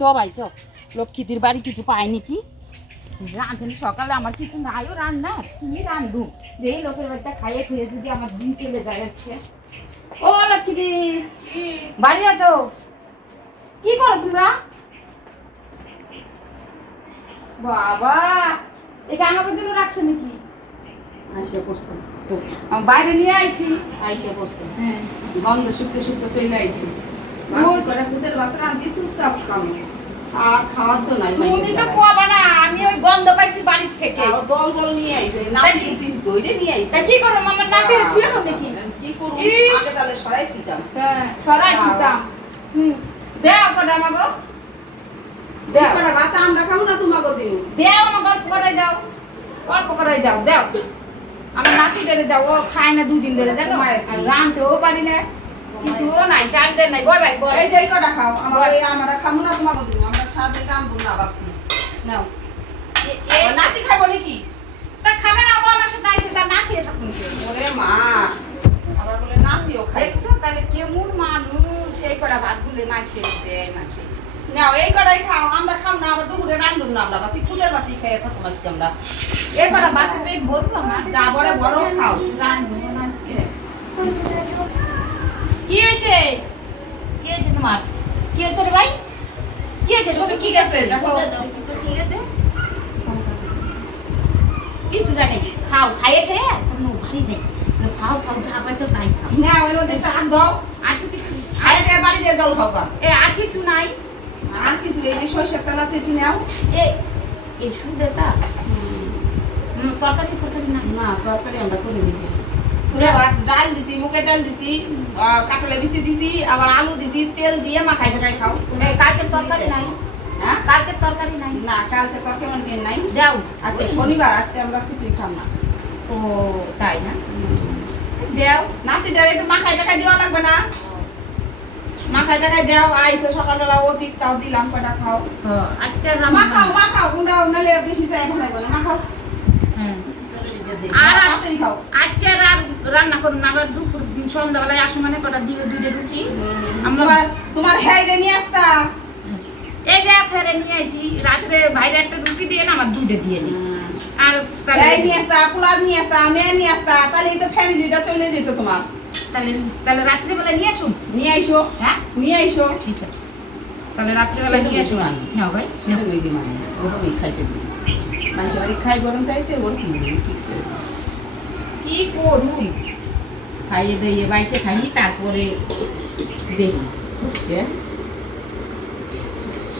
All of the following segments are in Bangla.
চ ভাই চ, লক্ষ্মীদের বাড়ি কিছু পায়নি কি রাঁধুনি, সকালে আমার কিছু নাইও রান্না, কি রান্ধু যে এই লোকের বাড়িটা খাইয়ে খেয়ে যদি আমার দিন চলে যায় আজকে। ও লক্ষ্মীদি, বাড়ি আছো? কি করো তোমরা? বাবা, এটা আমাকে জন্য রাখছো নাকি? আইসা পড়ছো তো, বাইরে নিয়ে আইছি। আইসা পড়ছো? হ্যাঁ, গন্ধ শুকতে শুকতে চলে আইছি। করে খুদের ভাত রাঁধছি, চুপচাপ খাবো। আর খাওয়ার তো নাই। তুমি তো কোয়াবা না, আমি ওই গন্ধ পাইছি বাড়ির থেকে। দল নিয়ে আইছে, নাতি দিন দইরে নিয়ে আইছে। তা কি করো মামা, নাতিরে থুয়ে খাও নাকি? কি করব, আগে তাহলে সরাই থুইতাম। হ্যাঁ, সরাই থুইতাম। দেও কটা মাগো, দেও কটা ভাত আমরা খাবো না, তোমাকে দিন। দেও আমাকে অল্প করাই দাও, অল্প করাই দাও, দেও। আমার নাতিটারে দাও, ও খায় না 2 দিন ধরে, জানো? আর রাঁধতেও পারি না, কিছু নাই, চালটা নাই। বয় ভাই বয়, এই যে কটা খাও, আমরা খাবো না, তোমাকে দিন। আমরা সারাদিন রাঁধবো না ভাবছি। নাও, নাতি খাবো নাকি? তা খাবে না, ও আমার সাথে আইছে, তা না খেয়ে থাকুন। ওরে মা, আবার বলে নাতিও খায়। দেখছো তাহলে কেমন মানুষ, এই কটা ভাত গুলে মাইছে দেয় মাইছে। নাও এই কটাই খাও, আমরা খাও না, আবার দুপুরে রাঁধব না, আমরা বাকি খুদের বাতি খেয়ে থাকবো আজকে আমরা। এই কটা ভাত পেট ভরবো না, যা বড় বড় খাও, রাঁধবো না আজকে। কি হয়েছে? কি হয়েছে তোমার? কি হয়েছে রে ভাই? কি হয়েছে? চোখে কি গেছে? দেখো কি গেছে? কিছু জানি, খাও, খাইয়ে খেয়ে তুমি ভারী যাই। খাও খাও, যা পাইছো তাই খাও। না ওই মধ্যে একটা আর দাও, আর তো কিছু আরে কে বাড়ি দিয়ে যাও খাও। এ আর কিছু নাই, আর কিছু এই যে সরষের তেল আছে কি নাও? এই সুদেটা তরকারি ফরকারি না? না, তরকারি আমরা করে নিই। পুরো ভাত ডাল দিছি, মুগের ডাল দিছি, কাঁঠালে বিচি দিছি, আবার আলু দিছি, তেল দিয়ে মাখাই জায়গায় খাও। কালকে তরকারি নাই? হ্যাঁ, কালকে তরকারি নাই? না, কালকে তরকারি মানে নাই। দাও, আজকে শনিবার, আজকে আমরা কিছুই খাম না। ও তাই না? দাও, নাতিদের একটু মাখাই টাকাই দেওয়া লাগবে না? মাখাই টাকাই দাও, আইসো সকালবেলা অতীত তাও দিলাম, কটা খাও। আজকে মাখাও মাখাও, গুঁড়া নালে বেশি যায় ভালো না, মাখাও। হ্যাঁ, আর আজকে রান্না করুন, আবার দুপুর সন্ধ্যাবেলায় আসো মানে কটা দিয়ে 2টা রুটি। তোমার হেরে নিয়ে আসতা, এই যে ফেরে নিয়ে আইছি, রাত্রে বাইরে একটা রুটি দিয়ে না, আমার 2টা দিয়ে নি। আর তাহলে নিয়ে আসতা, পোলাও নিয়ে আসতা, মেয়ে নিয়ে আসতা, তাহলে এই তো ফ্যামিলিটা চলে যেত তোমার। তাহলে রাত্রে বেলা নিয়ে আসো, নিয়ে আইসো। হ্যাঁ, নিয়ে আইসো, ঠিক আছে। তাহলে রাত্রে বেলা নিয়ে আসো। না ভাই, না ওই দি মানে ওই খাইতে দিই, মানুষের বাড়ি খাই গরম চাইছে, ওর কি করুন, খাইয়ে দিয়ে বাইচে খাই, তারপরে দেখি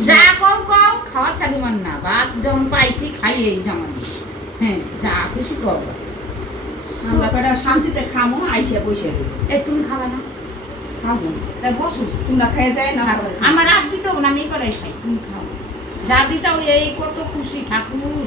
যা কম কম খাওয়া ছাড়ু মান না, ভাত যখন পাইছি খাইয়ে জামান। হ্যাঁ, যা খুশি কর, আমরা কটা শান্তিতে খামো, আইসা বসে। তুমি খাবা না? খাবো, তাই বসো, তোমরা খেয়ে যায় না। আমার রাত দিতেও না, আমি করাই খাই, তুমি খাও, যা দিছাও। এই কত খুশি ঠাকুর।